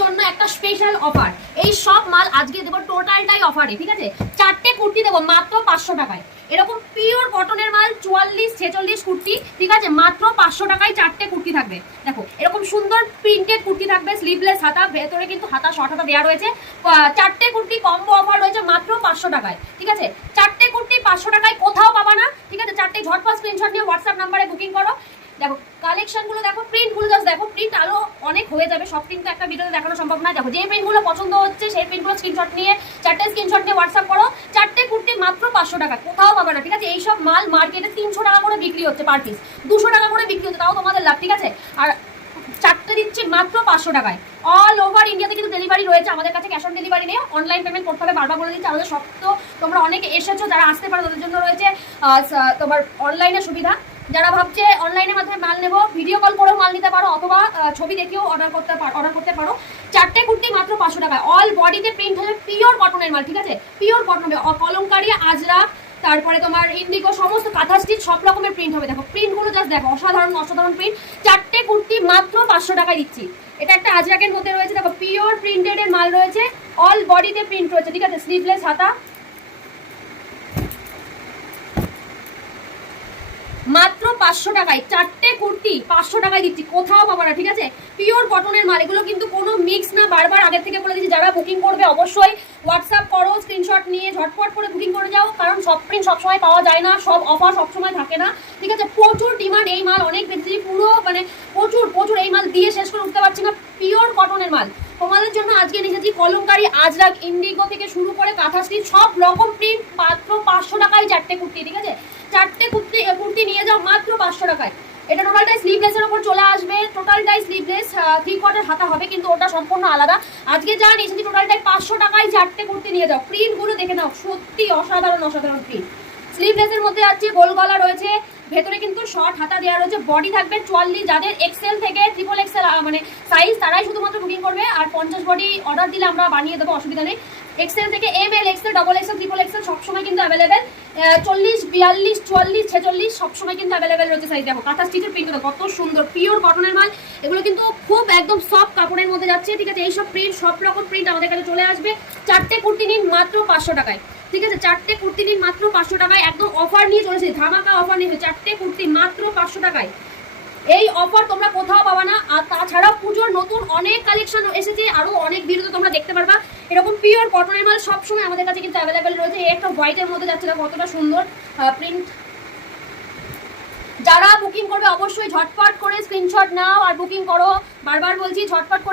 জন্য একটা special offer. এই সব মাল আজকে দেবো টোটালটাই অফারে, ঠিক আছে? 4টে কুর্তি দেবো মাত্র 500 টাকায়। এরকম পিওর কটনের মাল 44-46 কুর্তি, ঠিক আছে? মাত্র 500 টাকায় 4টে কুর্তি থাকবে। দেখো এরকম সুন্দর প্রিন্টেড কুর্তি থাকবে, স্লিভলেস হাতা, ভেতরে কিন্তু হাতা শর্ট হাতা দেওয়া রয়েছে। 4টে কুর্তি কম্বো অফার রয়েছে মাত্র 500 টাকায়, ঠিক আছে? 4টে কুর্তি 500 টাকায় কোথাও পাবা না, ঠিক আছে? 4টে ঝটপট স্ক্রিনশট নিয়ে হোয়াটসঅ্যাপ নাম্বারে বুকিং করো। দেখো কালেকশনগুলো দেখো, প্রিন্টগুলো জাস্ট দেখো, প্রিন্ট আরো অনেক হয়ে যাবে, সব প্রিন্ট একটা ভিডিওতে দেখানো সম্ভব না। দেখো যে প্রিন্টগুলো পছন্দ হচ্ছে সেই প্রিন্টগুলো স্ক্রিনশট নিয়ে 4টে স্ক্রিনশট নিয়ে হোয়াটসঅ্যাপ করো। 4টে কুর্তি মাত্র 500 টাকা, কোথাও পাবে না, ঠিক আছে? এইসব মাল মার্কেটে 300 টাকা করে বিক্রি হচ্ছে পার পিস, 200 টাকা করে বিক্রি হচ্ছে, তাও তোমাদের লাভ, ঠিক আছে? আর 4টে দিচ্ছে মাত্র 500 টাকায়। অল ওভার ইন্ডিয়াতে কিন্তু ডেলিভারি রয়েছে, আমাদের কাছে ক্যাশ অন ডেলিভারি নেই, অনলাইন পেমেন্ট করতে হবে। বারবার বলে দিচ্ছি, আমাদের সব তো তোমরা অনেকে এসেছো, যারা আসতে পারো তাদের জন্য রয়েছে তোমার অনলাইনে সুবিধা। যারা ভাবছে অনলাইনের মাধ্যমে মাল নেবো, ভিডিও কল করেও মাল নিতে পারো, অথবা ছবি দেখেও অর্ডার করতে পারো। 4টে কুর্তি মাত্র 500 টাকা। অল বডিতে প্রিন্ট হবে পিওর কটনের মাল, ঠিক আছে? পিওর কটন হবে, কলমকারি, আজরা, তারপরে তোমার ইন্ডিগো, সমস্ত কাঁথা স্টিচ, সব রকমের প্রিন্ট হবে। দেখো প্রিন্টগুলো জাস্ট দেখো, অসাধারণ প্রিন্ট। 4টে কুর্তি মাত্র 500 টাকায় দিচ্ছি। এটা একটা আজরাকের মধ্যে রয়েছে, দেখো পিওর প্রিন্টেড এর মাল রয়েছে, অল বডিতে প্রিন্ট রয়েছে, ঠিক আছে? স্লিভলেস হাতা, মাত্র 500 টাকায় 4টে কুর্তি 500 টাকায় দিচ্ছি, কোথাও পাবা না, ঠিক আছে? পিওর কটনের মাল, এগুলো কিন্তু কোনো মিক্স না। বারবার আগের থেকে বলে দিচ্ছি, যারা বুকিং করবে অবশ্যই হোয়াটসঅ্যাপ করো, স্ক্রিনশট নিয়ে ঝটপট করে বুকিং করে যাও, কারণ সব প্রিন্ট সবসময় পাওয়া যায় না, সব অফার সবসময় থাকে না, ঠিক আছে? প্রচুর ডিমান্ড এই মাল, অনেক বেশি, পুরো মানে প্রচুর এই মাল দিয়ে শেষ করে উঠতে পারছি না। পিওর কটনের মাল তোমাদের জন্য আজকে নিয়ে এসেছি, কলমকারি, আজরাক, ইন্ডিগো থেকে শুরু করে কাঁথা স্টিচ, সব রকম প্রিন্ট, মাত্র 500 টাকায় 4টে কুর্তি, ঠিক আছে? 4টে কুর্তি নিয়ে যাও মাত্র 500 টাকায়। এটা টোটালটাই স্লিভলেসের উপর চলে আসবে, টোটালটাই স্লিভলেস, 3/4 হাতা হবে, কিন্তু ওটা সম্পূর্ণ আলাদা। আজকে যা নিয়েছি টোটালটাই 500 টাকায় 4টে কুর্তি নিয়ে যাও। প্রিন্টগুলো দেখে নাও, সত্যি অসাধারণ প্রিন্ট। স্লিভলেসের মধ্যে আছে, গোল গলা রয়েছে, ভেতরে কিন্তু শর্ট হাতা দেওয়া রয়েছে, বডি থাকবে 44। যাদের এক্সেল থেকে XXL মানে সাইজ, তারাই শুধুমাত্র বুকিং করবে, আর 50 বডি অর্ডার দিলে আমরা বানিয়ে দেবো, অসুবিধা নেই। এক্সেল থেকে ML, XL, XXL, XXL সবসময় কিন্তু অ্যাভেলেবেল। 40, 42, 44, 46 সবসময় কিন্তু অ্যাভেলেবেল রয়েছে সাইজ। দেখো কাঁথা স্টিচের প্রিন্টগুলো কত সুন্দর, পিওর কটনের মাল, এগুলো কিন্তু খুব একদম সফট কাপড়ের মধ্যে যাচ্ছে, ঠিক আছে? এইসব প্রিন্ট, সব রকম প্রিন্ট আমাদের কাছে চলে আসবে। 4টে কুর্তি নিন মাত্র 500 টাকায়, ঠিক আছে? 4টে কুর্তি নিন মাত্র 500 টাকায়, একদম অফার নিয়ে চলেছে, ধামাকা অফার নিয়ে। 4টে কুর্তি মাত্র 500 টাকায়, এই অফার তোমরা কোথাও পাবা না। আর তাছাড়াও পুজোর নতুন অনেক কালেকশন এসেছে, আরো অনেক ভিডিওতে তোমরা দেখতে পারবা। এরকম পিওর কটনের মাল সবসময় আমাদের কাছে কিন্তু অ্যাভেলেবেল রয়েছে। এই একটা হোয়াইটের মধ্যে যাচ্ছে না, কতটা সুন্দর প্রিন্ট। যারা বুকিং করবে অবশ্যই ঝটপট করে স্ক্রিনশট নাও আর বুকিং করো, বারবার বলছি ঝটপট করে।